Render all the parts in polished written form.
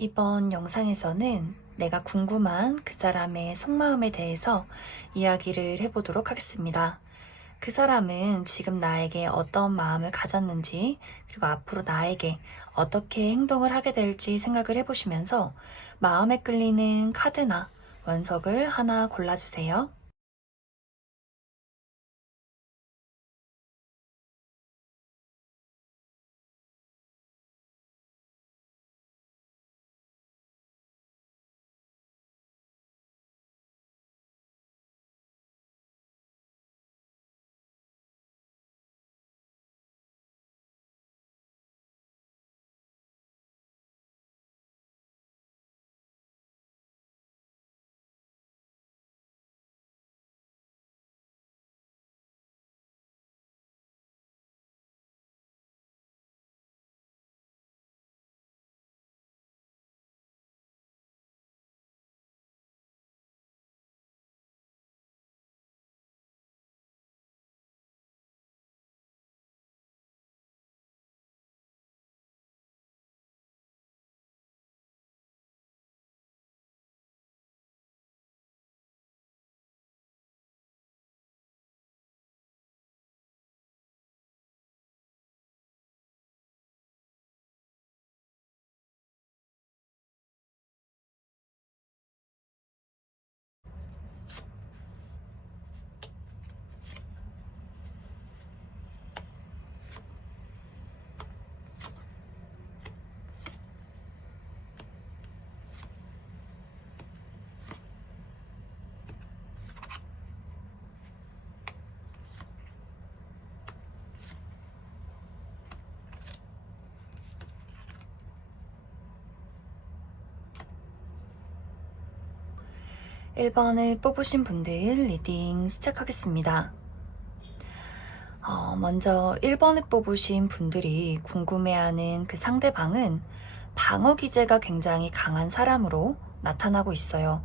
이번 영상에서는 내가 궁금한 그 사람의 속마음에 대해서 이야기를 해보도록 하겠습니다. 그 사람은 지금 나에게 어떤 마음을 가졌는지, 그리고 앞으로 나에게 어떻게 행동을 하게 될지 생각을 해보시면서 마음에 끌리는 카드나 원석을 하나 골라주세요. (1) 번을 뽑으신 분들 리딩 시작하겠습니다. 먼저 1번을 뽑으신 분들이 궁금해하는 그 상대방은 방어 기제가 굉장히 강한 사람으로 나타나고 있어요.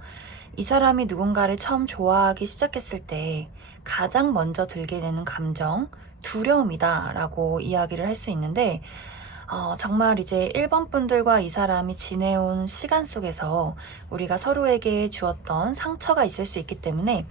이 사람이 누군가를 처음 좋아하기 시작했을 때 가장 먼저 들게 되는 감정, 두려움이다 라고 이야기를 할 수 있는데, 정말 이제 1번 분들과 이 사람이 지내온 시간 속에서 우리가 서로에게 주었던 상처가 있을 수 있기 때문에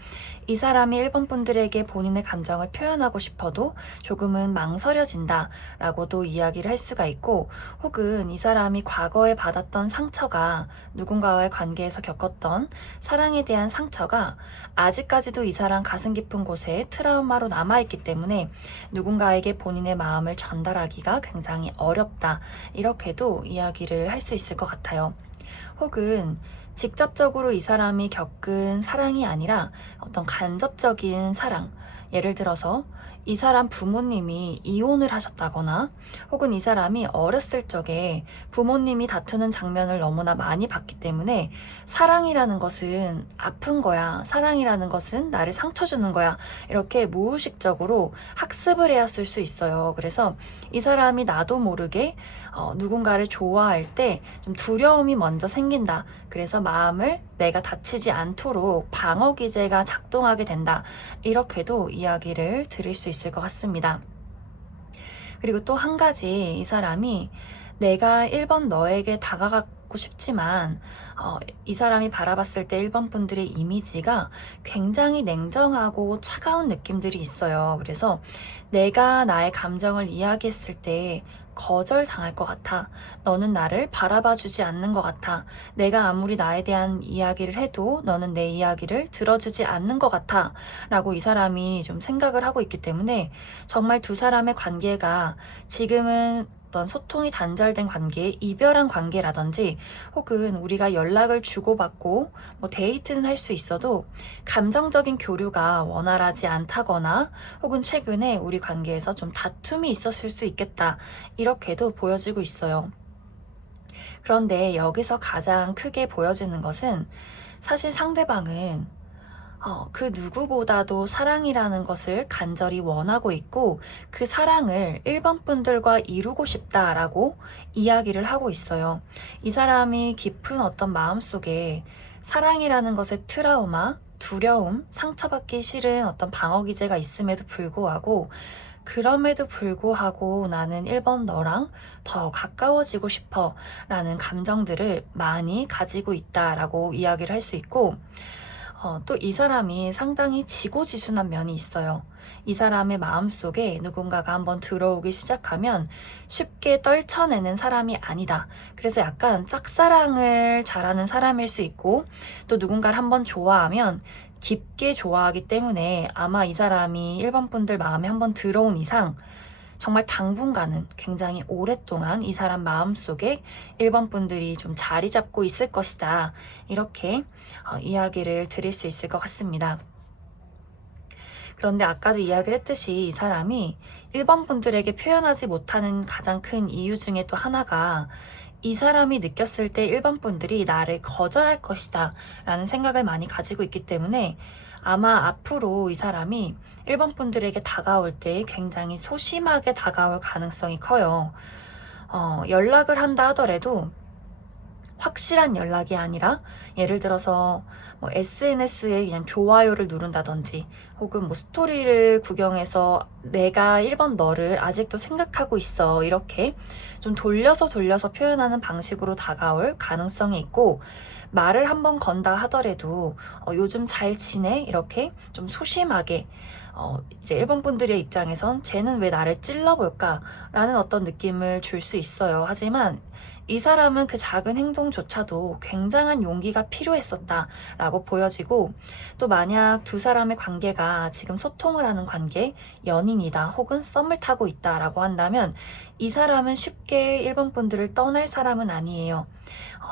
이 사람이 1번 분들에게 본인의 감정을 표현하고 싶어도 조금은 망설여진다 라고도 이야기를 할 수가 있고, 혹은 이 사람이 과거에 받았던 상처가, 누군가와의 관계에서 겪었던 사랑에 대한 상처가 아직까지도 이 사람 가슴 깊은 곳에 트라우마로 남아있기 때문에 누군가에게 본인의 마음을 전달하기가 굉장히 어렵다, 이렇게도 이야기를 할 수 있을 것 같아요. 혹은 직접적으로 이 사람이 겪은 사랑이 아니라 어떤 간접적인 사랑, 예를 들어서 이 사람 부모님이 이혼을 하셨다거나, 혹은 이 사람이 어렸을 적에 부모님이 다투는 장면을 너무나 많이 봤기 때문에 사랑이라는 것은 아픈 거야, 사랑이라는 것은 나를 상처 주는 거야, 이렇게 무의식적으로 학습을 해왔을 수 있어요. 그래서 이 사람이 나도 모르게 누군가를 좋아할 때 좀 두려움이 먼저 생긴다. 그래서 마음을 내가 다치지 않도록 방어 기제가 작동하게 된다, 이렇게도 이야기를 들을 수 있을 것 같습니다. 그리고 또 한 가지, 이 사람이 내가 1번 너에게 다가가고 싶지만 이 사람이 바라봤을 때 1번 분들의 이미지가 굉장히 냉정하고 차가운 느낌들이 있어요. 그래서 내가 나의 감정을 이야기했을 때 거절당할 것 같아. 너는 나를 바라봐주지 않는 것 같아. 내가 아무리 나에 대한 이야기를 해도 너는 내 이야기를 들어주지 않는 것 같아. 라고 이 사람이 좀 생각을 하고 있기 때문에 정말 두 사람의 관계가 지금은 어떤 소통이 단절된 관계, 이별한 관계라든지, 혹은 우리가 연락을 주고받고 뭐 데이트는 할 수 있어도 감정적인 교류가 원활하지 않다거나, 혹은 최근에 우리 관계에서 좀 다툼이 있었을 수 있겠다, 이렇게도 보여지고 있어요. 그런데 여기서 가장 크게 보여지는 것은, 사실 상대방은 그 누구보다도 사랑이라는 것을 간절히 원하고 있고, 그 사랑을 1번 분들과 이루고 싶다라고 이야기를 하고 있어요. 이 사람이 깊은 어떤 마음속에 사랑이라는 것의 트라우마, 두려움, 상처받기 싫은 어떤 방어 기제가 있음에도 불구하고 그럼에도 불구하고 나는 1번 너랑 더 가까워지고 싶어 라는 감정들을 많이 가지고 있다라고 이야기를 할 수 있고, 또 이 사람이 상당히 지고지순한 면이 있어요. 이 사람의 마음속에 누군가가 한번 들어오기 시작하면 쉽게 떨쳐내는 사람이 아니다. 그래서 약간 짝사랑을 잘하는 사람일 수 있고, 또 누군가를 한번 좋아하면 깊게 좋아하기 때문에 아마 이 사람이 1번 분들 마음에 한번 들어온 이상 정말 당분간은 굉장히 오랫동안 이 사람 마음속에 1번 분들이 좀 자리 잡고 있을 것이다. 이렇게 이야기를 드릴 수 있을 것 같습니다. 그런데 아까도 이야기를 했듯이 이 사람이 1번 분들에게 표현하지 못하는 가장 큰 이유 중에 또 하나가 이 사람이 느꼈을 때 1번 분들이 나를 거절할 것이다 라는 생각을 많이 가지고 있기 때문에 아마 앞으로 이 사람이 1번 분들에게 다가올 때 굉장히 소심하게 다가올 가능성이 커요. 연락을 한다 하더라도 확실한 연락이 아니라 예를 들어서 뭐 SNS에 그냥 좋아요를 누른다든지 혹은 뭐 스토리를 구경해서 내가 1번 너를 아직도 생각하고 있어 이렇게 좀 돌려서 표현하는 방식으로 다가올 가능성이 있고, 말을 한번 건다 하더라도 요즘 잘 지내? 이렇게 좀 소심하게 이제 1번 분들의 입장에선 쟤는 왜 나를 찔러볼까? 라는 어떤 느낌을 줄 수 있어요. 하지만 이 사람은 그 작은 행동조차도 굉장한 용기가 필요했었다라고 보여지고, 또 만약 두 사람의 관계가 지금 소통을 하는 관계, 연인이다 혹은 썸을 타고 있다라고 한다면 이 사람은 쉽게 1번 분들을 떠날 사람은 아니에요.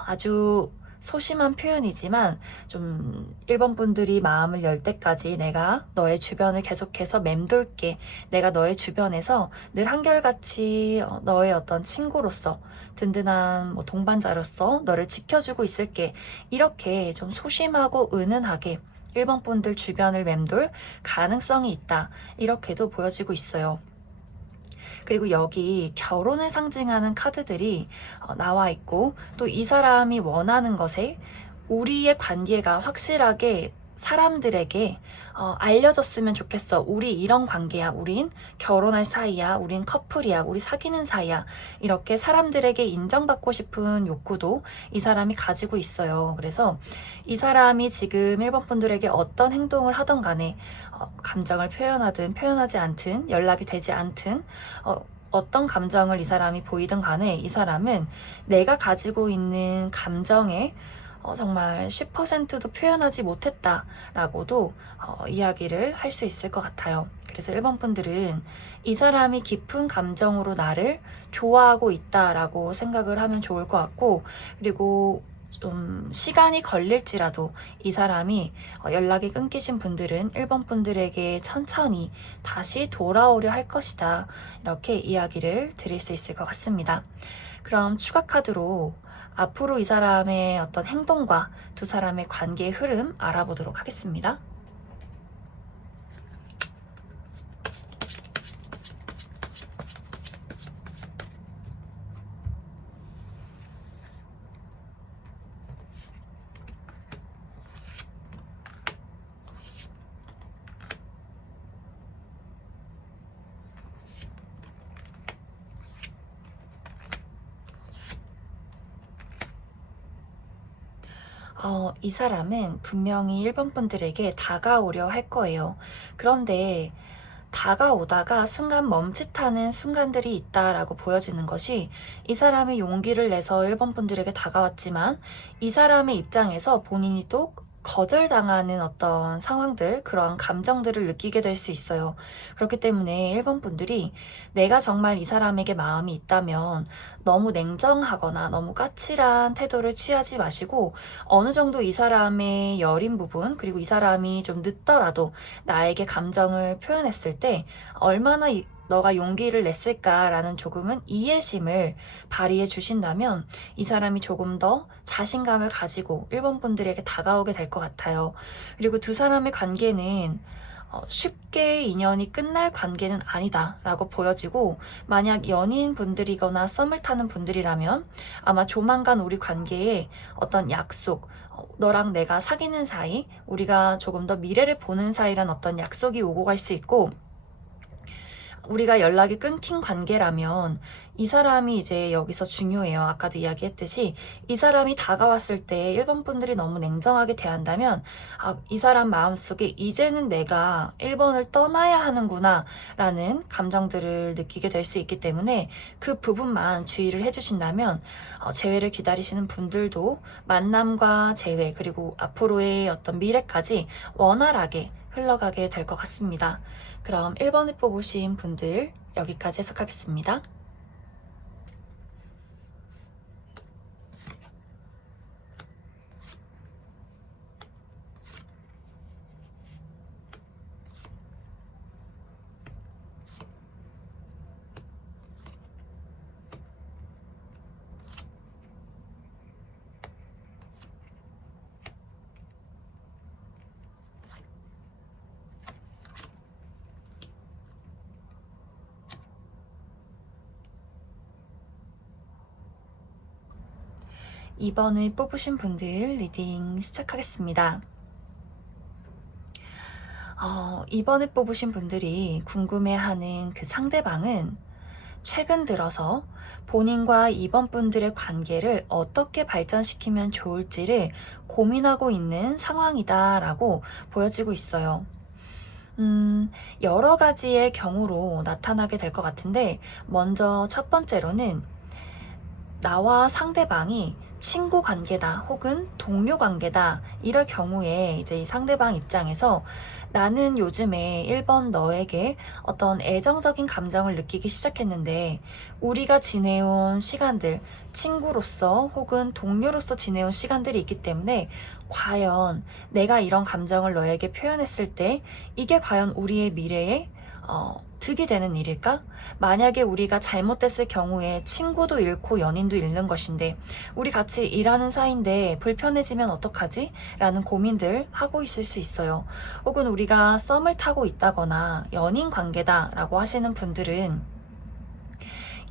아주 소심한 표현이지만 좀 1번 분들이 마음을 열 때까지 내가 너의 주변을 계속해서 맴돌게, 내가 너의 주변에서 늘 한결같이 너의 어떤 친구로서 든든한 뭐 동반자로서 너를 지켜주고 있을게, 이렇게 좀 소심하고 은은하게 1번 분들 주변을 맴돌 가능성이 있다, 이렇게도 보여지고 있어요. 그리고 여기 결혼을 상징하는 카드들이 나와 있고, 또 이 사람이 원하는 것에 우리의 관계가 확실하게 사람들에게 알려졌으면 좋겠어. 우리 이런 관계야. 우린 결혼할 사이야. 우린 커플이야. 우리 사귀는 사이야. 이렇게 사람들에게 인정받고 싶은 욕구도 이 사람이 가지고 있어요. 그래서 이 사람이 지금 1번 분들에게 어떤 행동을 하던 간에 감정을 표현하든 표현하지 않든 연락이 되지 않든 어떤 감정을 이 사람이 보이든 간에 이 사람은 내가 가지고 있는 감정에 정말 10%도 표현하지 못했다라고도 이야기를 할 수 있을 것 같아요. 그래서 1번 분들은 이 사람이 깊은 감정으로 나를 좋아하고 있다라고 생각을 하면 좋을 것 같고, 그리고 좀 시간이 걸릴지라도 이 사람이 연락이 끊기신 분들은 1번 분들에게 천천히 다시 돌아오려 할 것이다, 이렇게 이야기를 드릴 수 있을 것 같습니다. 그럼 추가 카드로 앞으로 이 사람의 어떤 행동과 두 사람의 관계의 흐름 알아보도록 하겠습니다. 이 사람은 분명히 1번 분들에게 다가오려 할 거예요. 그런데 다가오다가 순간 멈칫하는 순간들이 있다라고 보여지는 것이, 이 사람이 용기를 내서 1번 분들에게 다가왔지만 이 사람의 입장에서 본인이 또 거절당하는 어떤 상황들, 그러한 감정들을 느끼게 될 수 있어요. 그렇기 때문에 1번 분들이 내가 정말 이 사람에게 마음이 있다면 너무 냉정하거나 너무 까칠한 태도를 취하지 마시고, 어느 정도 이 사람의 여린 부분, 그리고 이 사람이 좀 늦더라도 나에게 감정을 표현했을 때 얼마나 너가 용기를 냈을까라는 조금은 이해심을 발휘해 주신다면 이 사람이 조금 더 자신감을 가지고 1번 분들에게 다가오게 될 것 같아요. 그리고 두 사람의 관계는 쉽게 인연이 끝날 관계는 아니다 라고 보여지고, 만약 연인 분들이거나 썸을 타는 분들이라면 아마 조만간 우리 관계에 어떤 약속, 너랑 내가 사귀는 사이, 우리가 조금 더 미래를 보는 사이란 어떤 약속이 오고 갈 수 있고, 우리가 연락이 끊긴 관계라면 이 사람이 이제 여기서 중요해요. 아까도 이야기했듯이 이 사람이 다가왔을 때 1번 분들이 너무 냉정하게 대한다면 이 사람 마음속에 이제는 내가 1번을 떠나야 하는구나 라는 감정들을 느끼게 될 수 있기 때문에 그 부분만 주의를 해주신다면 재회를 기다리시는 분들도 만남과 재회 그리고 앞으로의 어떤 미래까지 원활하게 흘러가게 될 것 같습니다. 그럼 1번을 뽑으신 분들 여기까지 해석하겠습니다. 이 번을 뽑으신 분들 리딩 시작하겠습니다. 2번을 뽑으신 분들이 궁금해하는 그 상대방은 최근 들어서 본인과 2번 분들의 관계를 어떻게 발전시키면 좋을지를 고민하고 있는 상황이다 라고 보여지고 있어요. 여러 가지의 경우로 나타나게 될 것 같은데, 먼저 첫 번째로는 나와 상대방이 친구 관계다 혹은 동료 관계다 이럴 경우에 이제 이 상대방 입장에서 나는 요즘에 1번 너에게 어떤 애정적인 감정을 느끼기 시작했는데 우리가 지내온 시간들, 친구로서 혹은 동료로서 지내온 시간들이 있기 때문에 과연 내가 이런 감정을 너에게 표현했을 때 이게 과연 우리의 미래에 득이 되는 일일까? 만약에 우리가 잘못됐을 경우에 친구도 잃고 연인도 잃는 것인데 우리 같이 일하는 사이인데 불편해지면 어떡하지? 라는 고민들 하고 있을 수 있어요. 혹은 우리가 썸을 타고 있다거나 연인 관계다 라고 하시는 분들은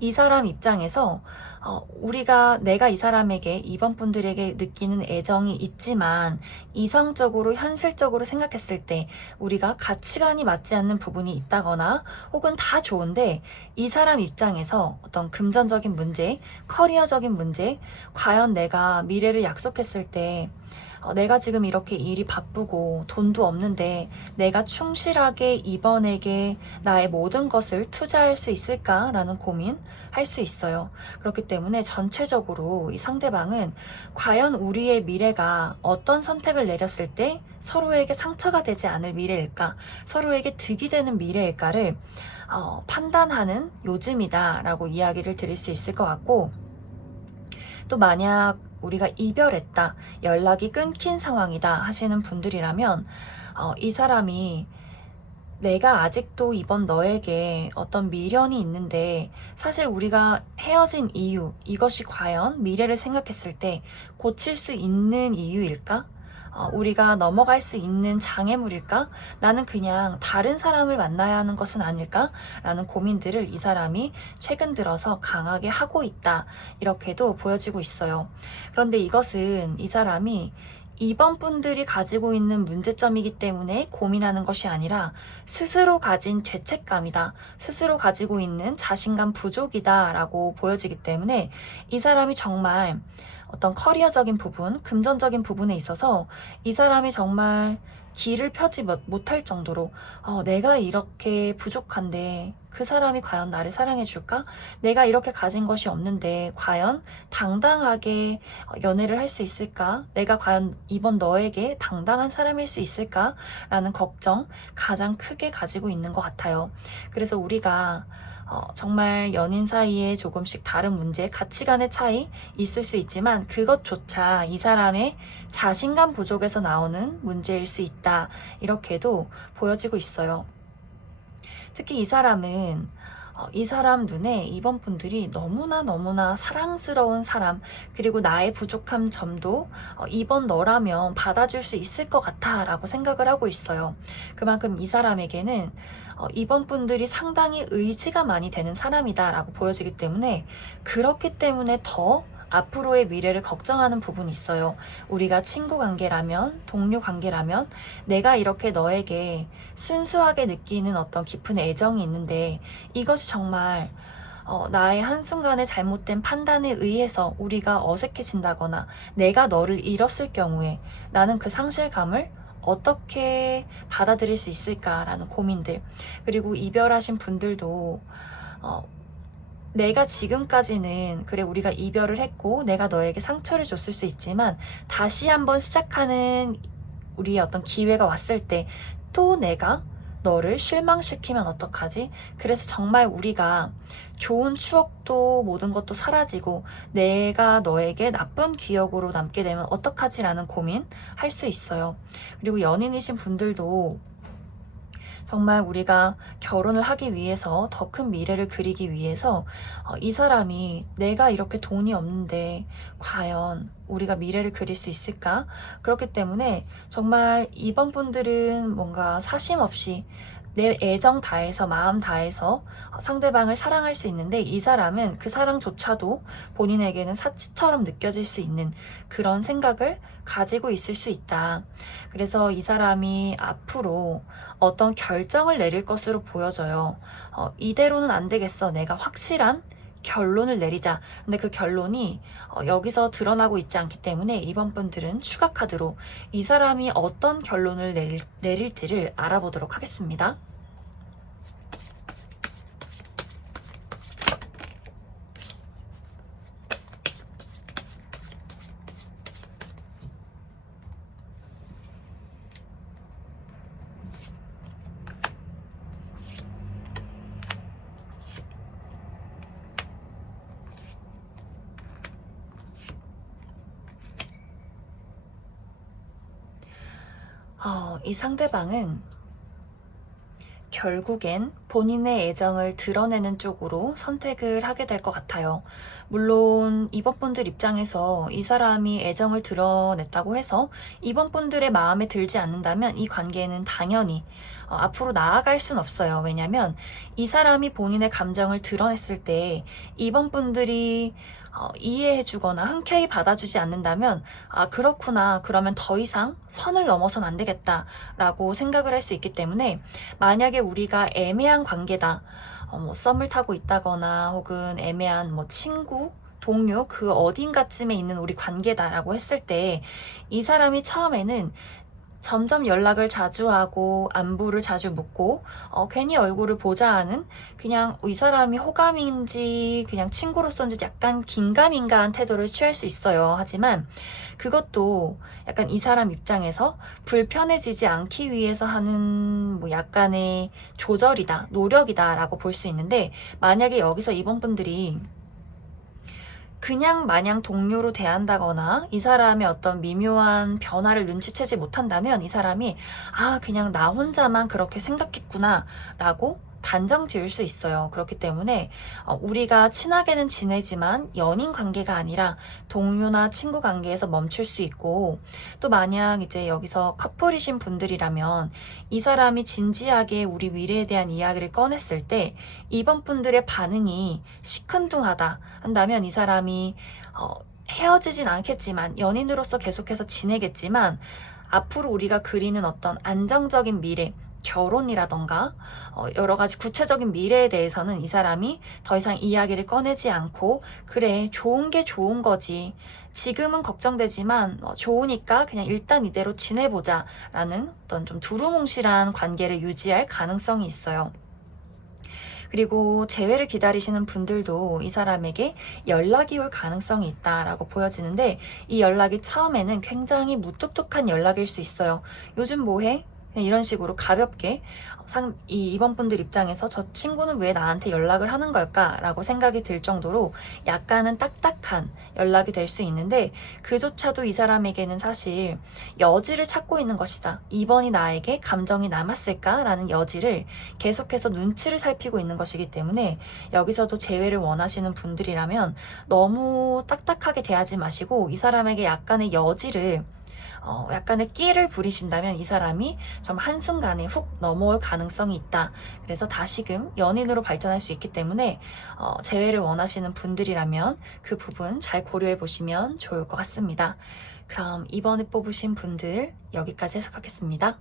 이 사람 입장에서 내가 이 사람에게 이번 분들에게 느끼는 애정이 있지만 이성적으로 현실적으로 생각했을 때 우리가 가치관이 맞지 않는 부분이 있다거나 혹은 다 좋은데 이 사람 입장에서 어떤 금전적인 문제, 커리어적인 문제, 과연 내가 미래를 약속했을 때 내가 지금 이렇게 일이 바쁘고 돈도 없는데 내가 충실하게 이번에게 나의 모든 것을 투자할 수 있을까라는 고민 할 수 있어요. 그렇기 때문에 전체적으로 이 상대방은 과연 우리의 미래가 어떤 선택을 내렸을 때 서로에게 상처가 되지 않을 미래일까, 서로에게 득이 되는 미래일까를 판단하는 요즘이다라고 이야기를 드릴 수 있을 것 같고, 또 만약 우리가 이별했다, 연락이 끊긴 상황이다 하시는 분들이라면 이 사람이 내가 아직도 이번 너에게 어떤 미련이 있는데 사실 우리가 헤어진 이유, 이것이 과연 미래를 생각했을 때 고칠 수 있는 이유일까? 우리가 넘어갈 수 있는 장애물일까? 나는 그냥 다른 사람을 만나야 하는 것은 아닐까? 라는 고민들을 이 사람이 최근 들어서 강하게 하고 있다. 이렇게도 보여지고 있어요. 그런데 이것은 이 사람이 이번 분들이 가지고 있는 문제점이기 때문에 고민하는 것이 아니라 스스로 가진 죄책감이다. 스스로 가지고 있는 자신감 부족이다 라고 보여지기 때문에 이 사람이 정말 어떤 커리어적인 부분, 금전적인 부분에 있어서 이 사람이 정말 길을 펴지 못할 정도로 내가 이렇게 부족한데 그 사람이 과연 나를 사랑해줄까? 내가 이렇게 가진 것이 없는데 과연 당당하게 연애를 할 수 있을까? 내가 과연 이번 너에게 당당한 사람일 수 있을까? 라는 걱정 가장 크게 가지고 있는 것 같아요. 그래서 우리가 정말 연인 사이에 조금씩 다른 문제, 가치관의 차이 있을 수 있지만 그것조차 이 사람의 자신감 부족에서 나오는 문제일 수 있다. 이렇게도 보여지고 있어요. 특히 이 사람은 이 사람 눈에 이번 분들이 너무나 사랑스러운 사람, 그리고 나의 부족한 점도 이번 너라면 받아줄 수 있을 것 같아 라고 생각을 하고 있어요. 그만큼 이 사람에게는 이번 분들이 상당히 의지가 많이 되는 사람이다 라고 보여지기 때문에 그렇기 때문에 더 앞으로의 미래를 걱정하는 부분이 있어요. 우리가 친구 관계라면, 동료 관계라면 내가 이렇게 너에게 순수하게 느끼는 어떤 깊은 애정이 있는데 이것이 정말 나의 한순간의 잘못된 판단에 의해서 우리가 어색해진다거나 내가 너를 잃었을 경우에 나는 그 상실감을 어떻게 받아들일 수 있을까라는 고민들. 그리고 이별하신 분들도 내가 지금까지는 그래 우리가 이별을 했고 내가 너에게 상처를 줬을 수 있지만 다시 한번 시작하는 우리의 어떤 기회가 왔을 때 또 내가 너를 실망시키면 어떡하지? 그래서 정말 우리가 좋은 추억도 모든 것도 사라지고 내가 너에게 나쁜 기억으로 남게 되면 어떡하지라는 고민 할 수 있어요. 그리고 연인이신 분들도 정말 우리가 결혼을 하기 위해서 더 큰 미래를 그리기 위해서 이 사람이 내가 이렇게 돈이 없는데 과연 우리가 미래를 그릴 수 있을까? 그렇기 때문에 정말 이번 분들은 뭔가 사심 없이 내 애정 다해서 마음 다해서 상대방을 사랑할 수 있는데 이 사람은 그 사랑조차도 본인에게는 사치처럼 느껴질 수 있는 그런 생각을 가지고 있을 수 있다. 그래서 이 사람이 앞으로 어떤 결정을 내릴 것으로 보여져요. 이대로는 안 되겠어. 내가 확실한 결론을 내리자. 근데 그 결론이 여기서 드러나고 있지 않기 때문에 이번 분들은 추가 카드로 이 사람이 어떤 결론을 내릴지를 알아보도록 하겠습니다. 이 상대방은 결국엔 본인의 애정을 드러내는 쪽으로 선택을 하게 될 것 같아요. 물론 이번 분들 입장에서 이 사람이 애정을 드러냈다고 해서 이번 분들의 마음에 들지 않는다면 이 관계는 당연히 앞으로 나아갈 순 없어요. 왜냐면 이 사람이 본인의 감정을 드러냈을 때 이번 분들이 이해해주거나 흔쾌히 받아주지 않는다면 그렇구나, 그러면 더 이상 선을 넘어선 안 되겠다 라고 생각을 할 수 있기 때문에 만약에 우리가 애매한 관계다, 뭐 썸을 타고 있다거나 혹은 애매한 뭐 친구, 동료 그 어딘가쯤에 있는 우리 관계다라고 했을 때 이 사람이 처음에는 점점 연락을 자주 하고 안부를 자주 묻고 괜히 얼굴을 보자 하는 그냥 이 사람이 호감인지 그냥 친구로서인지 약간 긴가민가한 태도를 취할 수 있어요. 하지만 그것도 약간 이 사람 입장에서 불편해지지 않기 위해서 하는 뭐 약간의 조절이다, 노력이다 라고 볼 수 있는데 만약에 여기서 이번 분들이 그냥 마냥 동료로 대한다거나 이 사람의 어떤 미묘한 변화를 눈치채지 못한다면 이 사람이 그냥 나 혼자만 그렇게 생각했구나 라고 단정 지을 수 있어요. 그렇기 때문에 우리가 친하게는 지내지만 연인 관계가 아니라 동료나 친구 관계에서 멈출 수 있고 또 만약 이제 여기서 커플이신 분들이라면 이 사람이 진지하게 우리 미래에 대한 이야기를 꺼냈을 때 이번 분들의 반응이 시큰둥하다 한다면 이 사람이 헤어지진 않겠지만 연인으로서 계속해서 지내겠지만 앞으로 우리가 그리는 어떤 안정적인 미래, 결혼이라던가 여러 가지 구체적인 미래에 대해서는 이 사람이 더 이상 이야기를 꺼내지 않고 그래 좋은 게 좋은 거지 지금은 걱정되지만 좋으니까 그냥 일단 이대로 지내보자 라는 어떤 좀 두루뭉실한 관계를 유지할 가능성이 있어요. 그리고 재회를 기다리시는 분들도 이 사람에게 연락이 올 가능성이 있다라고 보여지는데 이 연락이 처음에는 굉장히 무뚝뚝한 연락일 수 있어요. 요즘 뭐해? 이런 식으로 가볍게 이번 분들 입장에서 저 친구는 왜 나한테 연락을 하는 걸까? 라고 생각이 들 정도로 약간은 딱딱한 연락이 될 수 있는데 그조차도 이 사람에게는 사실 여지를 찾고 있는 것이다. 이번이 나에게 감정이 남았을까? 라는 여지를 계속해서 눈치를 살피고 있는 것이기 때문에 여기서도 재회를 원하시는 분들이라면 너무 딱딱하게 대하지 마시고 이 사람에게 약간의 여지를 약간의 끼를 부리신다면 이 사람이 정말 한순간에 훅 넘어올 가능성이 있다. 그래서 다시금 연인으로 발전할 수 있기 때문에 재회를 원하시는 분들이라면 그 부분 잘 고려해 보시면 좋을 것 같습니다. 그럼 이번에 뽑으신 분들 여기까지 해석하겠습니다.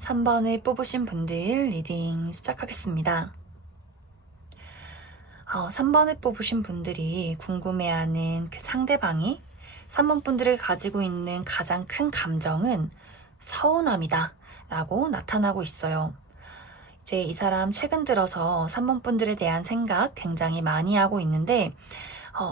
3번을 뽑으신 분들 리딩 시작하겠습니다. 3번을 뽑으신 분들이 궁금해하는 그 상대방이 3번 분들을 가지고 있는 가장 큰 감정은 서운함이다 라고 나타나고 있어요. 이제 이 사람 최근 들어서 3번 분들에 대한 생각 굉장히 많이 하고 있는데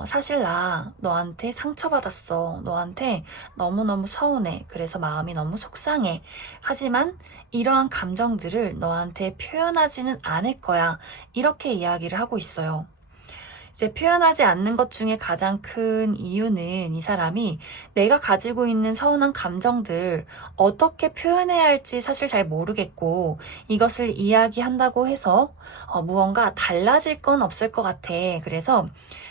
사실 나 너한테 상처받았어. 너한테 너무너무 서운해. 그래서 마음이 너무 속상해. 하지만 이러한 감정들을 너한테 표현하지는 않을 거야. 이렇게 이야기를 하고 있어요. 이제 표현하지 않는 것 중에 가장 큰 이유는 이 사람이 내가 가지고 있는 서운한 감정들 어떻게 표현해야 할지 사실 잘 모르겠고 이것을 이야기한다고 해서 무언가 달라질 건 없을 것 같아. 그래서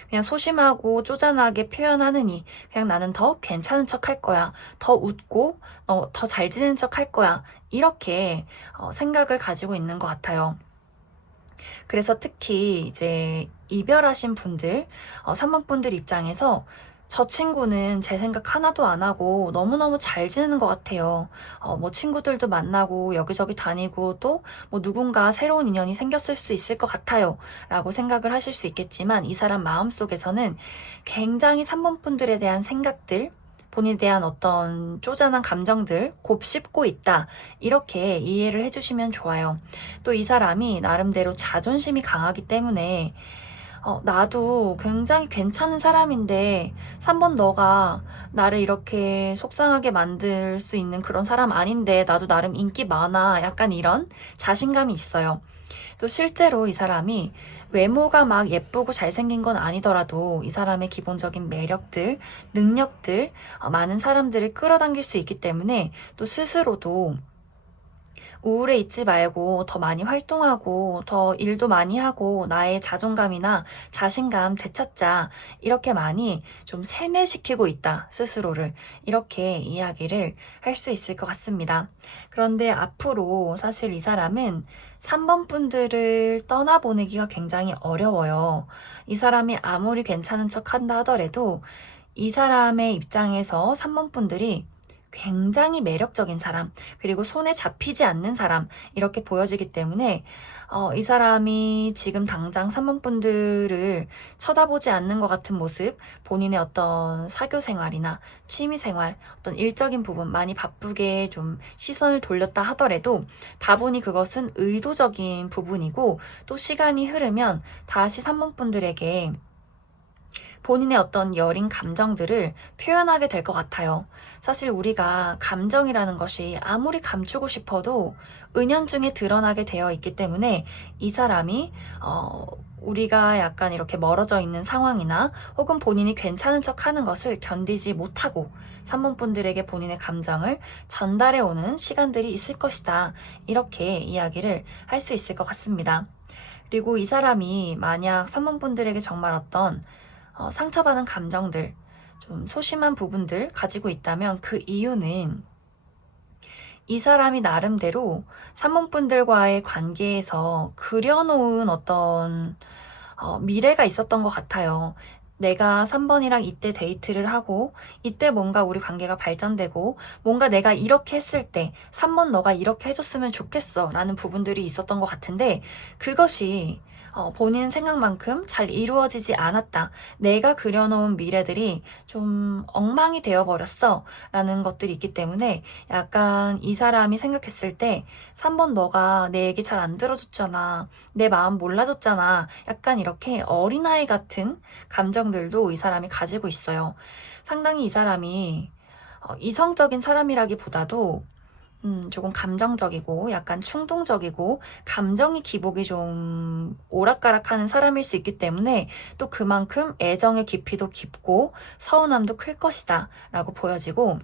그냥 소심하고 쪼잔하게 표현하느니 그냥 나는 더 괜찮은 척 할 거야. 더 웃고 더 잘 지내는 척 할 거야. 이렇게 생각을 가지고 있는 것 같아요. 그래서 특히 이제 이별하신 분들, 3번 분들 입장에서 저 친구는 제 생각 하나도 안 하고 너무너무 잘 지내는 것 같아요. 뭐 친구들도 만나고 여기저기 다니고 또 뭐 누군가 새로운 인연이 생겼을 수 있을 것 같아요. 라고 생각을 하실 수 있겠지만 이 사람 마음속에서는 굉장히 3번 분들에 대한 생각들, 본인에 대한 어떤 쪼잔한 감정들 곱씹고 있다. 이렇게 이해를 해주시면 좋아요. 또 이 사람이 나름대로 자존심이 강하기 때문에 나도 굉장히 괜찮은 사람인데 3번 너가 나를 이렇게 속상하게 만들 수 있는 그런 사람 아닌데 나도 나름 인기 많아. 약간 이런 자신감이 있어요. 또 실제로 이 사람이 외모가 막 예쁘고 잘생긴 건 아니더라도 이 사람의 기본적인 매력들, 능력들, 많은 사람들을 끌어당길 수 있기 때문에 또 스스로도 우울해 있지 말고 더 많이 활동하고 더 일도 많이 하고 나의 자존감이나 자신감 되찾자. 이렇게 많이 좀 세뇌시키고 있다. 스스로를. 이렇게 이야기를 할 수 있을 것 같습니다. 그런데 앞으로 사실 이 사람은 3번 분들을 떠나보내기가 굉장히 어려워요. 이 사람이 아무리 괜찮은 척 한다 하더라도 이 사람의 입장에서 3번 분들이 굉장히 매력적인 사람, 그리고 손에 잡히지 않는 사람, 이렇게 보여지기 때문에 이 사람이 지금 당장 3번 분들을 쳐다보지 않는 것 같은 모습, 본인의 어떤 사교 생활이나 취미 생활, 어떤 일적인 부분 많이 바쁘게 좀 시선을 돌렸다 하더라도 다분히 그것은 의도적인 부분이고 또 시간이 흐르면 다시 3번 분들에게 본인의 어떤 여린 감정들을 표현하게 될 것 같아요. 사실 우리가 감정이라는 것이 아무리 감추고 싶어도 은연중에 드러나게 되어 있기 때문에 이 사람이 우리가 약간 이렇게 멀어져 있는 상황이나 혹은 본인이 괜찮은 척 하는 것을 견디지 못하고 3번 분들에게 본인의 감정을 전달해 오는 시간들이 있을 것이다. 이렇게 이야기를 할 수 있을 것 같습니다. 그리고 이 사람이 만약 3번 분들에게 정말 어떤 상처받은 감정들, 좀 소심한 부분들 가지고 있다면 그 이유는 이 사람이 나름대로 3번 분들과의 관계에서 그려놓은 어떤 미래가 있었던 것 같아요. 내가 3번이랑 이때 데이트를 하고 이때 뭔가 우리 관계가 발전되고 뭔가 내가 이렇게 했을 때 3번 너가 이렇게 해줬으면 좋겠어 라는 부분들이 있었던 것 같은데 그것이 본인 생각만큼 잘 이루어지지 않았다. 내가 그려놓은 미래들이 좀 엉망이 되어버렸어. 라는 것들이 있기 때문에 약간 이 사람이 생각했을 때 3번 너가 내 얘기 잘 안 들어줬잖아. 내 마음 몰라줬잖아. 약간 이렇게 어린아이 같은 감정들도 이 사람이 가지고 있어요. 상당히 이 사람이 이성적인 사람이라기보다도 조금 감정적이고 약간 충동적이고 감정의 기복이 좀 오락가락하는 사람일 수 있기 때문에 또 그만큼 애정의 깊이도 깊고 서운함도 클 것이다 라고 보여지고,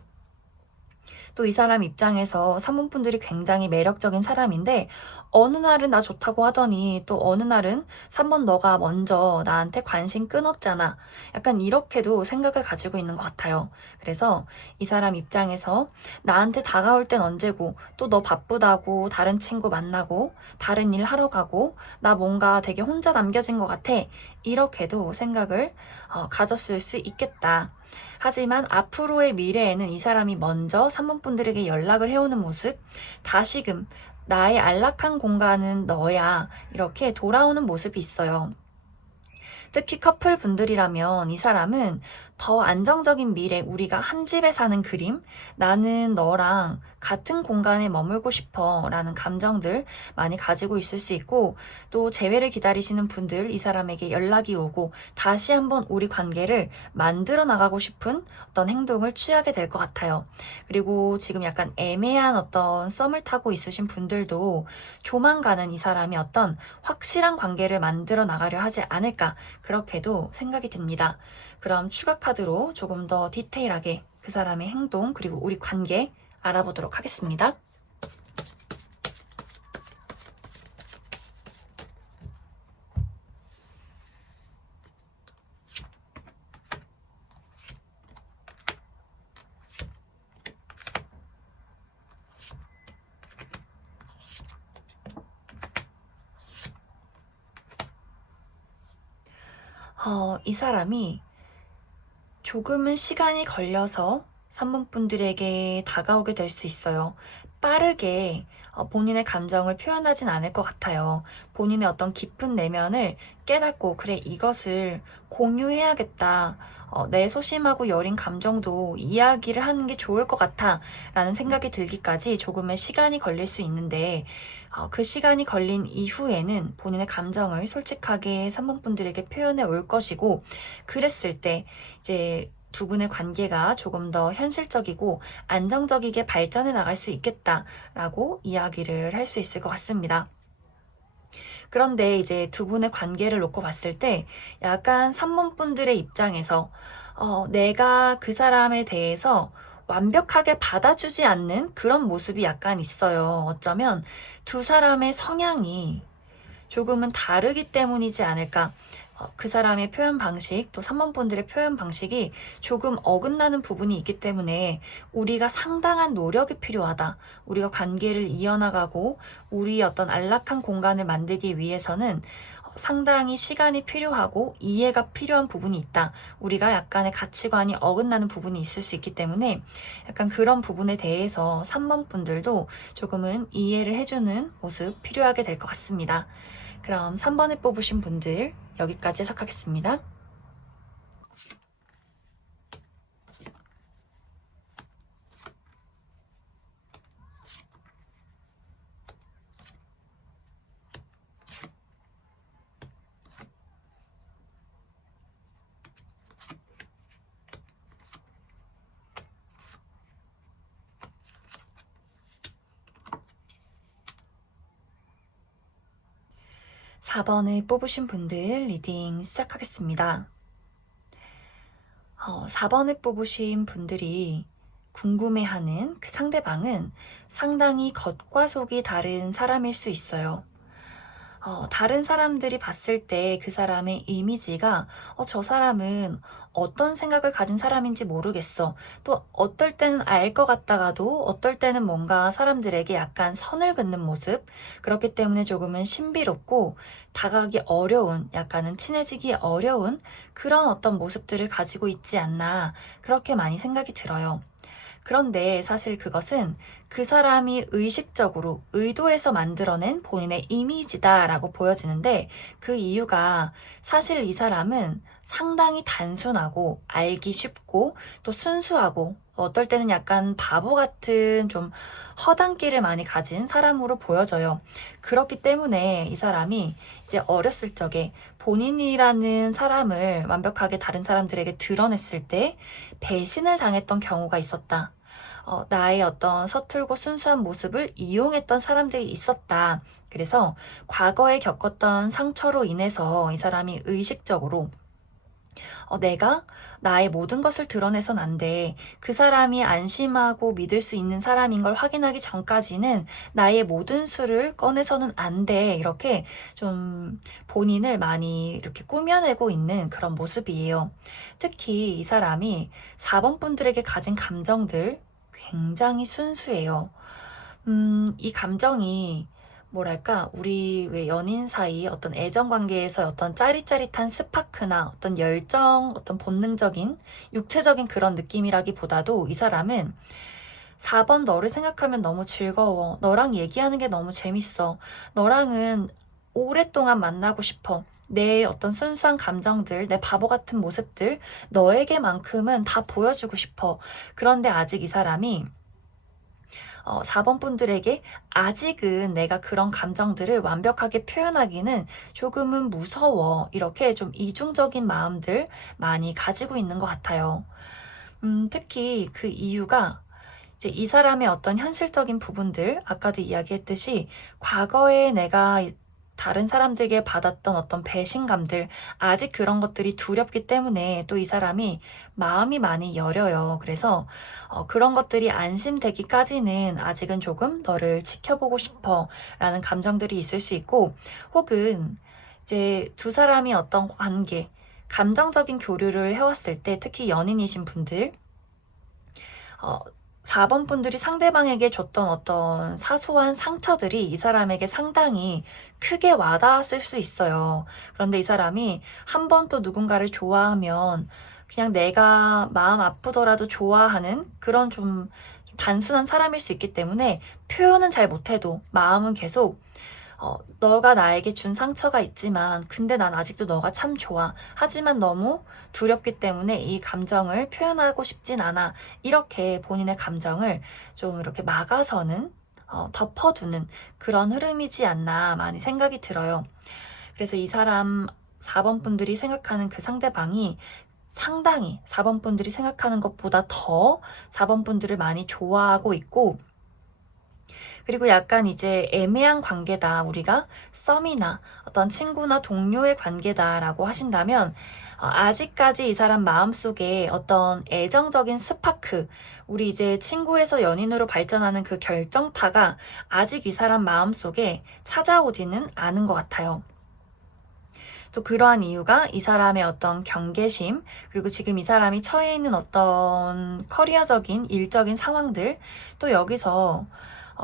또 이 사람 입장에서 산문분들이 굉장히 매력적인 사람인데 어느 날은 나 좋다고 하더니 또 어느 날은 3번 너가 먼저 나한테 관심 끊었잖아. 약간 이렇게도 생각을 가지고 있는 것 같아요. 그래서 이 사람 입장에서 나한테 다가올 땐 언제고, 또 너 바쁘다고 다른 친구 만나고 다른 일 하러 가고 나 뭔가 되게 혼자 남겨진 것 같아. 이렇게도 생각을 가졌을 수 있겠다. 하지만 앞으로의 미래에는 이 사람이 먼저 산문분들에게 연락을 해오는 모습, 다시금 나의 안락한 공간은 너야, 이렇게 돌아오는 모습이 있어요. 특히 커플 분들이라면 이 사람은 더 안정적인 미래, 우리가 한 집에 사는 그림, 나는 너랑 같은 공간에 머물고 싶어 라는 감정들 많이 가지고 있을 수 있고, 또 재회를 기다리시는 분들, 이 사람에게 연락이 오고 다시 한번 우리 관계를 만들어 나가고 싶은 어떤 행동을 취하게 될 것 같아요. 그리고 지금 약간 애매한 어떤 썸을 타고 있으신 분들도 조만간은 이 사람이 어떤 확실한 관계를 만들어 나가려 하지 않을까, 그렇게도 생각이 듭니다. 그럼 추가 카드로 조금 더 디테일하게 그 사람의 행동 그리고 우리 관계 알아보도록 하겠습니다. 이 사람이 조금은 시간이 걸려서 산문분들에게 다가오게 될 수 있어요. 빠르게 본인의 감정을 표현하진 않을 것 같아요. 본인의 어떤 깊은 내면을 깨닫고, 그래, 이것을 공유해야겠다. 내 소심하고 여린 감정도 이야기를 하는 게 좋을 것 같아. 라는 생각이 들기까지 조금의 시간이 걸릴 수 있는데, 그 시간이 걸린 이후에는 본인의 감정을 솔직하게 산문분들에게 표현해 올 것이고, 그랬을 때 이제 두 분의 관계가 조금 더 현실적이고 안정적이게 발전해 나갈 수 있겠다라고 이야기를 할 수 있을 것 같습니다. 그런데 이제 두 분의 관계를 놓고 봤을 때 약간 산문분들의 입장에서 내가 그 사람에 대해서 완벽하게 받아주지 않는 그런 모습이 약간 있어요. 어쩌면 두 사람의 성향이 조금은 다르기 때문이지 않을까. 그 사람의 표현 방식, 또 3번분들의 표현 방식이 조금 어긋나는 부분이 있기 때문에 우리가 상당한 노력이 필요하다. 우리가 관계를 이어나가고 우리 어떤 안락한 공간을 만들기 위해서는 상당히 시간이 필요하고 이해가 필요한 부분이 있다. 우리가 약간의 가치관이 어긋나는 부분이 있을 수 있기 때문에 약간 그런 부분에 대해서 3번 분들도 조금은 이해를 해주는 모습 필요하게 될 것 같습니다. 그럼 3번에 뽑으신 분들 여기까지 해석하겠습니다. 4번을 뽑으신 분들 리딩 시작하겠습니다. 4번을 뽑으신 분들이 궁금해하는 그 상대방은 상당히 겉과 속이 다른 사람일 수 있어요. 다른 사람들이 봤을 때 그 사람의 이미지가 저 사람은 어떤 생각을 가진 사람인지 모르겠어. 또 어떨 때는 알 것 같다가도 어떨 때는 뭔가 사람들에게 약간 선을 긋는 모습. 그렇기 때문에 조금은 신비롭고 다가가기 어려운, 약간은 친해지기 어려운 그런 어떤 모습들을 가지고 있지 않나, 그렇게 많이 생각이 들어요. 그런데 사실 그것은 그 사람이 의식적으로 의도해서 만들어낸 본인의 이미지다라고 보여지는데, 그 이유가 사실 이 사람은 상당히 단순하고 알기 쉽고 또 순수하고 어떨 때는 약간 바보 같은 좀 허당끼를 많이 가진 사람으로 보여져요. 그렇기 때문에 이 사람이 이제 어렸을 적에 본인이라는 사람을 완벽하게 다른 사람들에게 드러냈을 때 배신을 당했던 경우가 있었다. 나의 어떤 서툴고 순수한 모습을 이용했던 사람들이 있었다. 그래서 과거에 겪었던 상처로 인해서 이 사람이 의식적으로 내가 나의 모든 것을 드러내선 안 돼. 그 사람이 안심하고 믿을 수 있는 사람인 걸 확인하기 전까지는 나의 모든 수를 꺼내서는 안 돼. 이렇게 좀 본인을 많이 이렇게 꾸며내고 있는 그런 모습이에요. 특히 이 사람이 4번 분들에게 가진 감정들 굉장히 순수해요. 이 감정이 뭐랄까, 우리 왜 연인 사이 어떤 애정 관계에서 어떤 짜릿짜릿한 스파크나 어떤 열정, 어떤 본능적인, 육체적인 그런 느낌이라기보다도 이 사람은 4번 너를 생각하면 너무 즐거워. 너랑 얘기하는 게 너무 재밌어. 너랑은 오랫동안 만나고 싶어. 내 어떤 순수한 감정들, 내 바보 같은 모습들, 너에게만큼은 다 보여주고 싶어. 그런데 아직 이 사람이 4번 분들에게 아직은 내가 그런 감정들을 완벽하게 표현하기는 조금은 무서워. 이렇게 좀 이중적인 마음들 많이 가지고 있는 것 같아요. 특히 그 이유가 이제 이 사람의 어떤 현실적인 부분들, 아까도 이야기했듯이 과거에 내가 다른 사람들에게 받았던 어떤 배신감들, 아직 그런 것들이 두렵기 때문에 또 이 사람이 마음이 많이 여려요. 그래서 그런 것들이 안심되기까지는 아직은 조금 너를 지켜보고 싶어 라는 감정들이 있을 수 있고, 혹은 이제 두 사람이 어떤 관계, 감정적인 교류를 해왔을 때, 특히 연인이신 분들, 4번 분들이 상대방에게 줬던 어떤 사소한 상처들이 이 사람에게 상당히 크게 와닿았을 수 있어요. 그런데 이 사람이 한 번 또 누군가를 좋아하면 그냥 내가 마음 아프더라도 좋아하는 그런 좀 단순한 사람일 수 있기 때문에 표현은 잘 못해도 마음은 계속 너가 나에게 준 상처가 있지만 근데 난 아직도 너가 참 좋아. 하지만 너무 두렵기 때문에 이 감정을 표현하고 싶진 않아. 이렇게 본인의 감정을 좀 이렇게 막아서는 덮어두는 그런 흐름이지 않나 많이 생각이 들어요. 그래서 이 사람 4번 분들이 생각하는 그 상대방이 상당히 4번 분들이 생각하는 것보다 더 4번 분들을 많이 좋아하고 있고, 그리고 약간 이제 애매한 관계다, 우리가 썸이나 어떤 친구나 동료의 관계다라고 하신다면 아직까지 이 사람 마음속에 어떤 애정적인 스파크, 우리 이제 친구에서 연인으로 발전하는 그 결정타가 아직 이 사람 마음속에 찾아오지는 않은 것 같아요. 또 그러한 이유가 이 사람의 어떤 경계심, 그리고 지금 이 사람이 처해 있는 어떤 커리어적인 일적인 상황들, 또 여기서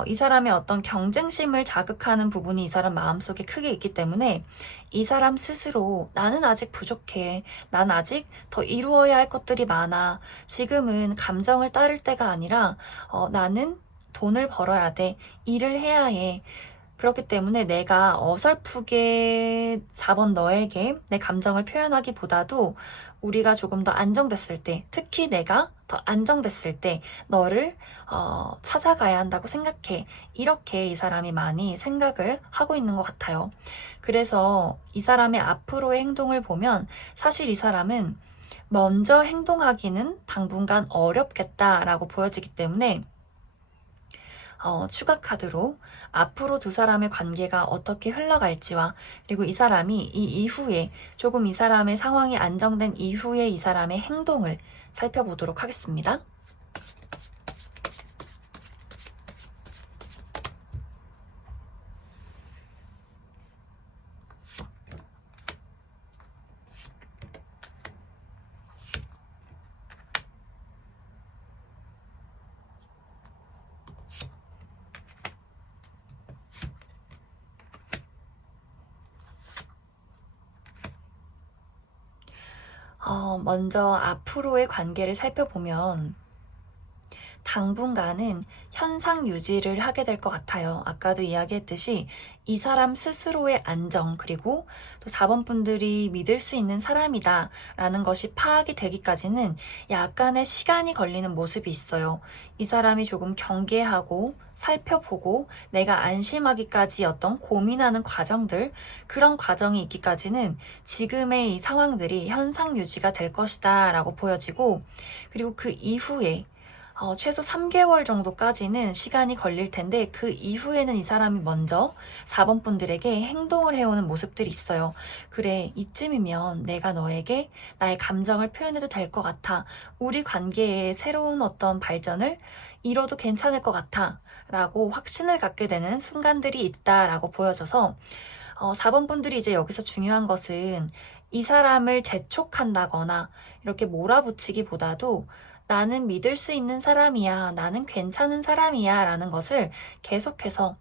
이 사람의 어떤 경쟁심을 자극하는 부분이 이 사람 마음속에 크게 있기 때문에 이 사람 스스로 나는 아직 부족해. 난 아직 더 이루어야 할 것들이 많아. 지금은 감정을 따를 때가 아니라 나는 돈을 벌어야 돼. 일을 해야 해. 그렇기 때문에 내가 어설프게 4번 너에게 내 감정을 표현하기보다도 우리가 조금 더 안정됐을 때, 특히 내가 더 안정됐을 때 너를 찾아가야 한다고 생각해. 이렇게 이 사람이 많이 생각을 하고 있는 것 같아요. 그래서 이 사람의 앞으로의 행동을 보면 사실 이 사람은 먼저 행동하기는 당분간 어렵겠다라고 보여지기 때문에 추가 카드로 앞으로 두 사람의 관계가 어떻게 흘러갈지와, 그리고 이 사람이 이 이후에 조금 이 사람의 상황이 안정된 이후에 이 사람의 행동을 살펴보도록 하겠습니다. 먼저 앞으로의 관계를 살펴보면 당분간은 현상 유지를 하게 될 것 같아요. 아까도 이야기했듯이 이 사람 스스로의 안정, 그리고 또 4번 분들이 믿을 수 있는 사람이다 라는 것이 파악이 되기까지는 약간의 시간이 걸리는 모습이 있어요. 이 사람이 조금 경계하고 살펴보고 내가 안심하기까지 어떤 고민하는 과정들, 그런 과정이 있기까지는 지금의 이 상황들이 현상 유지가 될 것이다 라고 보여지고, 그리고 그 이후에 최소 3개월 정도까지는 시간이 걸릴 텐데 그 이후에는 이 사람이 먼저 4번 분들에게 행동을 해오는 모습들이 있어요. 그래, 이쯤이면 내가 너에게 나의 감정을 표현해도 될 것 같아. 우리 관계에 새로운 어떤 발전을 이뤄도 괜찮을 것 같아. 라고 확신을 갖게 되는 순간들이 있다라고 보여져서 4번 분들이 이제 여기서 중요한 것은 이 사람을 재촉한다거나 이렇게 몰아붙이기보다도 나는 믿을 수 있는 사람이야, 나는 괜찮은 사람이야 라는 것을 계속해서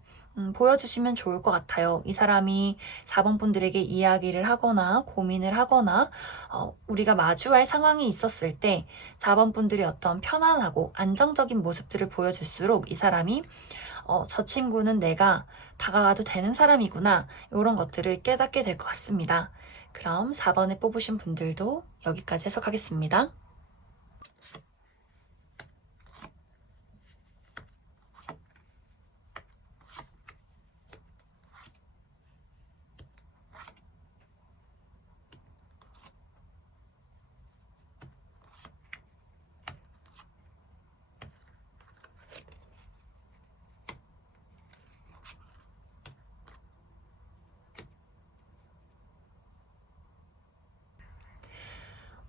보여주시면 좋을 것 같아요. 이 사람이 4번 분들에게 이야기를 하거나 고민을 하거나 우리가 마주할 상황이 있었을 때 4번 분들이 어떤 편안하고 안정적인 모습들을 보여줄수록 이 사람이 저 친구는 내가 다가가도 되는 사람이구나 이런 것들을 깨닫게 될 것 같습니다. 그럼 4번을 뽑으신 분들도 여기까지 해석하겠습니다.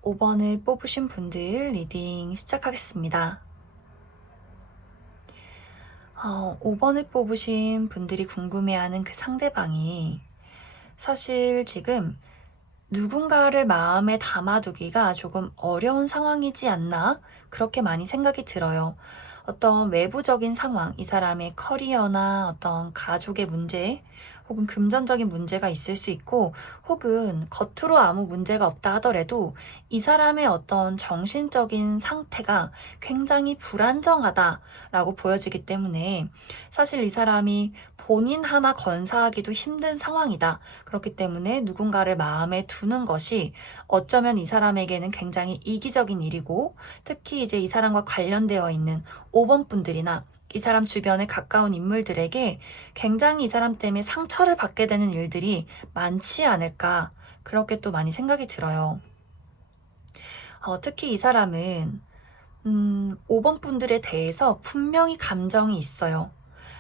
5번을 뽑으신 분들 리딩 시작하겠습니다. 5번을 뽑으신 분들이 궁금해하는 그 상대방이 사실 지금 누군가를 마음에 담아두기가 조금 어려운 상황이지 않나 그렇게 많이 생각이 들어요. 어떤 외부적인 상황, 이 사람의 커리어나 어떤 가족의 문제 혹은 금전적인 문제가 있을 수 있고 혹은 겉으로 아무 문제가 없다 하더라도 이 사람의 어떤 정신적인 상태가 굉장히 불안정하다라고 보여지기 때문에 사실 이 사람이 본인 하나 건사하기도 힘든 상황이다. 그렇기 때문에 누군가를 마음에 두는 것이 어쩌면 이 사람에게는 굉장히 이기적인 일이고 특히 이제 이 사람과 관련되어 있는 5번 분들이나 이 사람 주변에 가까운 인물들에게 굉장히 이 사람 때문에 상처를 받게 되는 일들이 많지 않을까 그렇게 또 많이 생각이 들어요. 특히 이 사람은 5번 분들에 대해서 분명히 감정이 있어요.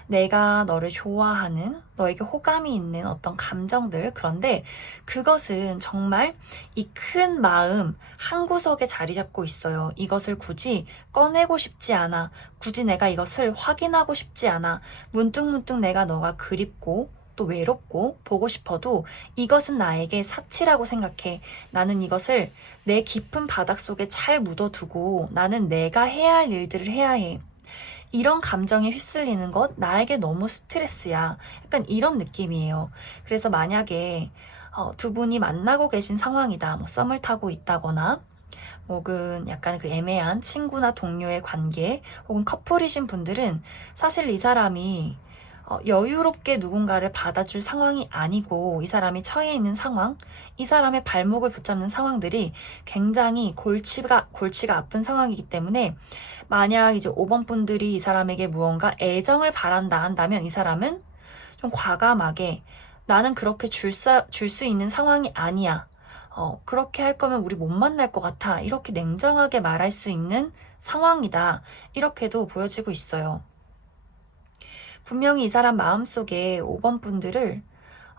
내가 너를 좋아하는, 너에게 호감이 있는 어떤 감정들. 그런데 그것은 정말 이 큰 마음 한구석에 자리 잡고 있어요. 이것을 굳이 꺼내고 싶지 않아. 굳이 내가 이것을 확인하고 싶지 않아. 문득문득 내가 너가 그립고 또 외롭고 보고 싶어도 이것은 나에게 사치라고 생각해. 나는 이것을 내 깊은 바닥속에 잘 묻어두고 나는 내가 해야 할 일들을 해야 해. 이런 감정에 휩쓸리는 것 나에게 너무 스트레스야. 약간 이런 느낌이에요. 그래서 만약에 두 분이 만나고 계신 상황이다. 뭐 썸을 타고 있다거나 혹은 약간 그 애매한 친구나 동료의 관계 혹은 커플이신 분들은 사실 이 사람이 여유롭게 누군가를 받아줄 상황이 아니고 이 사람이 처해 있는 상황, 이 사람의 발목을 붙잡는 상황들이 굉장히 골치가 아픈 상황이기 때문에 만약 이제 5번 분들이 이 사람에게 무언가 애정을 바란다 한다면 이 사람은 좀 과감하게 나는 그렇게 줄 수 있는 상황이 아니야. 그렇게 할 거면 우리 못 만날 것 같아. 이렇게 냉정하게 말할 수 있는 상황이다. 이렇게도 보여지고 있어요. 분명히 이 사람 마음속에 5번 분들을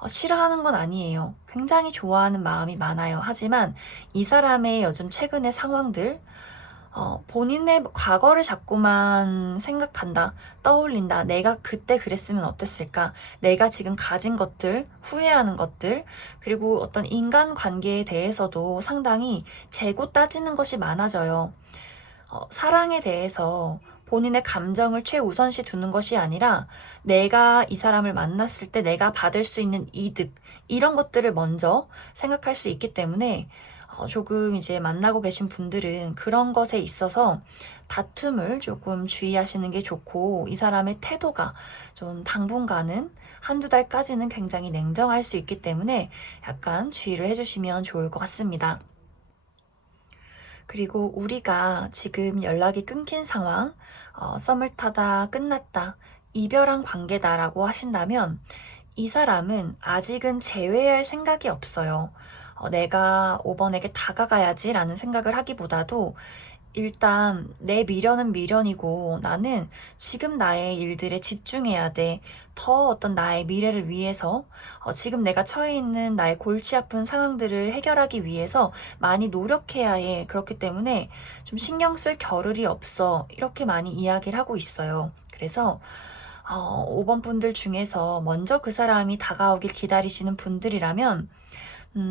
싫어하는 건 아니에요. 굉장히 좋아하는 마음이 많아요. 하지만 이 사람의 요즘 최근의 상황들, 본인의 과거를 자꾸만 생각한다, 떠올린다. 내가 그때 그랬으면 어땠을까? 내가 지금 가진 것들, 후회하는 것들, 그리고 어떤 인간관계에 대해서도 상당히 재고 따지는 것이 많아져요. 사랑에 대해서 본인의 감정을 최우선시 두는 것이 아니라 내가 이 사람을 만났을 때 내가 받을 수 있는 이득, 이런 것들을 먼저 생각할 수 있기 때문에 조금 이제 만나고 계신 분들은 그런 것에 있어서 다툼을 조금 주의하시는 게 좋고 이 사람의 태도가 좀 당분간은 한두 달까지는 굉장히 냉정할 수 있기 때문에 약간 주의를 해주시면 좋을 것 같습니다. 그리고 우리가 지금 연락이 끊긴 상황, 썸을 타다 끝났다, 이별한 관계다라고 하신다면 이 사람은 아직은 재회할 생각이 없어요. 내가 5번에게 다가가야지 라는 생각을 하기보다도 일단 내 미련은 미련이고 나는 지금 나의 일들에 집중해야 돼. 더 어떤 나의 미래를 위해서 지금 내가 처해 있는 나의 골치 아픈 상황들을 해결하기 위해서 많이 노력해야 해. 그렇기 때문에 좀 신경 쓸 겨를이 없어. 이렇게 많이 이야기를 하고 있어요. 그래서 5번 분들 중에서 먼저 그 사람이 다가오길 기다리시는 분들이라면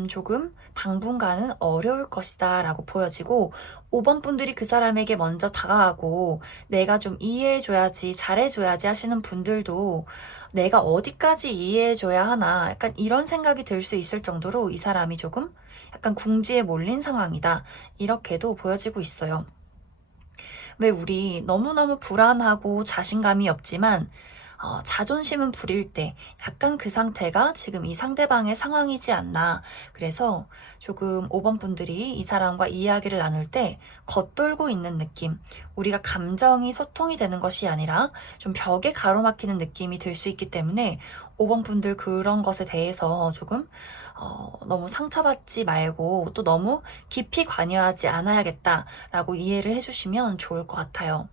조금 당분간은 어려울 것이다 라고 보여지고 5번 분들이 그 사람에게 먼저 다가가고 내가 좀 이해해줘야지 잘해줘야지 하시는 분들도 내가 어디까지 이해해줘야 하나 약간 이런 생각이 들 수 있을 정도로 이 사람이 조금 약간 궁지에 몰린 상황이다 이렇게도 보여지고 있어요. 왜 우리 너무너무 불안하고 자신감이 없지만 자존심은 부릴 때 약간 그 상태가 지금 이 상대방의 상황이지 않나. 그래서 조금 5번 분들이 이 사람과 이야기를 나눌 때 겉돌고 있는 느낌. 우리가 감정이 소통이 되는 것이 아니라 좀 벽에 가로막히는 느낌이 들 수 있기 때문에 5번 분들 그런 것에 대해서 조금 너무 상처받지 말고 또 너무 깊이 관여하지 않아야겠다라고 이해를 해주시면 좋을 것 같아요.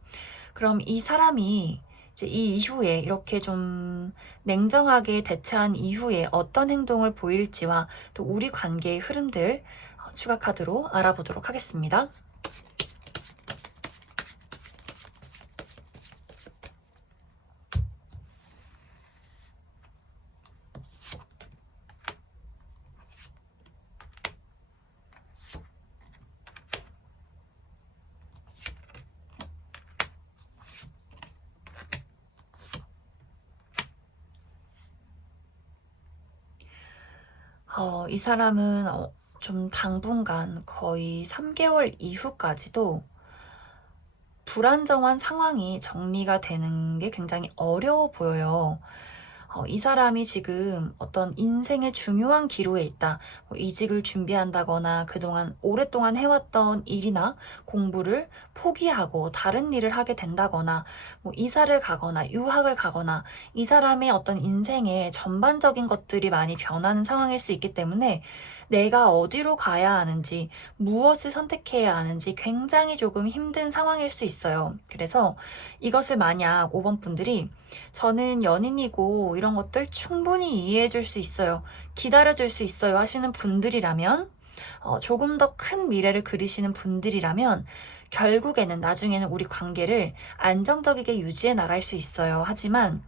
그럼 이 사람이 이제 이 이후에 이렇게 좀 냉정하게 대처한 이후에 어떤 행동을 보일지와 또 우리 관계의 흐름들 추가 카드로 알아보도록 하겠습니다. 이 사람은 좀 당분간 거의 3개월 이후까지도 불안정한 상황이 정리가 되는 게 굉장히 어려워 보여요. 이 사람이 지금 어떤 인생의 중요한 기로에 있다. 뭐 이직을 준비한다거나 그동안 오랫동안 해왔던 일이나 공부를 포기하고 다른 일을 하게 된다거나 뭐 이사를 가거나 유학을 가거나 이 사람의 어떤 인생의 전반적인 것들이 많이 변하는 상황일 수 있기 때문에 내가 어디로 가야 하는지 무엇을 선택해야 하는지 굉장히 조금 힘든 상황일 수 있어요. 그래서 이것을 만약 5번 분들이 저는 연인이고 이런 것들 충분히 이해해 줄 수 있어요. 기다려 줄 수 있어요 하시는 분들이라면 조금 더 큰 미래를 그리시는 분들이라면 결국에는 나중에는 우리 관계를 안정적이게 유지해 나갈 수 있어요. 하지만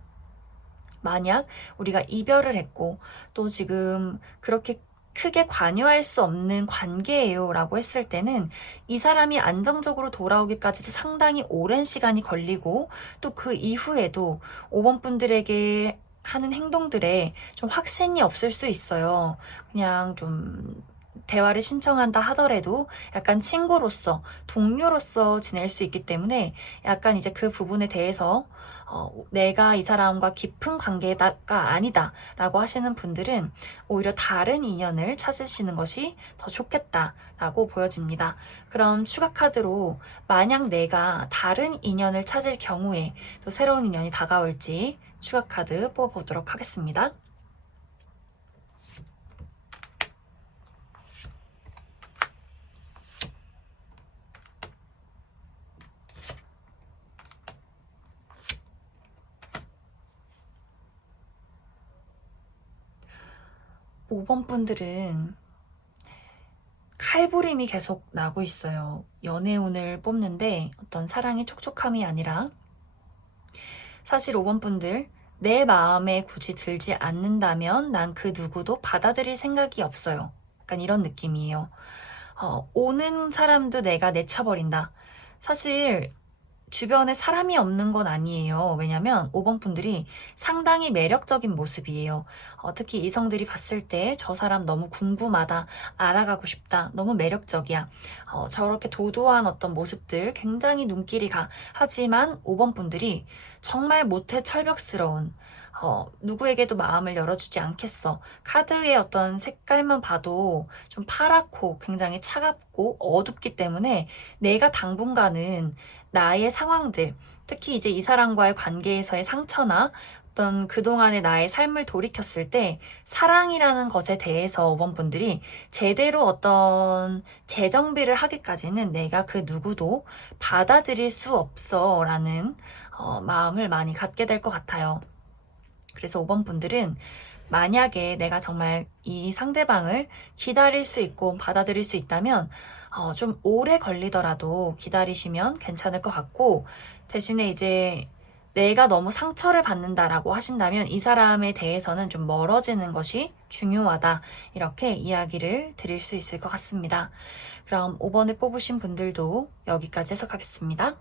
만약 우리가 이별을 했고 또 지금 그렇게 크게 관여할 수 없는 관계예요 라고 했을 때는 이 사람이 안정적으로 돌아오기까지도 상당히 오랜 시간이 걸리고 또 그 이후에도 5번 분들에게 하는 행동들에 좀 확신이 없을 수 있어요. 그냥 좀 대화를 신청한다 하더라도 약간 친구로서, 동료로서 지낼 수 있기 때문에 약간 이제 그 부분에 대해서 내가 이 사람과 깊은 관계가 아니다 라고 하시는 분들은 오히려 다른 인연을 찾으시는 것이 더 좋겠다 라고 보여집니다. 그럼 추가 카드로 만약 내가 다른 인연을 찾을 경우에 또 새로운 인연이 다가올지 추가 카드 뽑아보도록 하겠습니다. 5번 분들은 칼부림이 계속 나고 있어요. 연애운을 뽑는데 어떤 사랑의 촉촉함이 아니라 사실 5번 분들 내 마음에 굳이 들지 않는다면 난 그 누구도 받아들일 생각이 없어요. 약간 이런 느낌이에요. 오는 사람도 내가 내쳐버린다. 사실 주변에 사람이 없는 건 아니에요. 왜냐면 5번 분들이 상당히 매력적인 모습이에요. 특히 이성들이 봤을 때 저 사람 너무 궁금하다, 알아가고 싶다, 너무 매력적이야. 저렇게 도도한 어떤 모습들 굉장히 눈길이 가. 하지만 5번 분들이 정말 모태 철벽스러운 누구에게도 마음을 열어주지 않겠어. 카드의 어떤 색깔만 봐도 좀 파랗고 굉장히 차갑고 어둡기 때문에 내가 당분간은 나의 상황들, 특히 이제 이 사람과의 관계에서의 상처나 어떤 그동안의 나의 삶을 돌이켰을 때 사랑이라는 것에 대해서 5번 분들이 제대로 어떤 재정비를 하기까지는 내가 그 누구도 받아들일 수 없어 라는 마음을 많이 갖게 될 것 같아요. 그래서 5번 분들은 만약에 내가 정말 이 상대방을 기다릴 수 있고 받아들일 수 있다면 좀 오래 걸리더라도 기다리시면 괜찮을 것 같고, 대신에 이제 내가 너무 상처를 받는다라고 하신다면 이 사람에 대해서는 좀 멀어지는 것이 중요하다, 이렇게 이야기를 드릴 수 있을 것 같습니다. 그럼 5번을 뽑으신 분들도 여기까지 해석하겠습니다.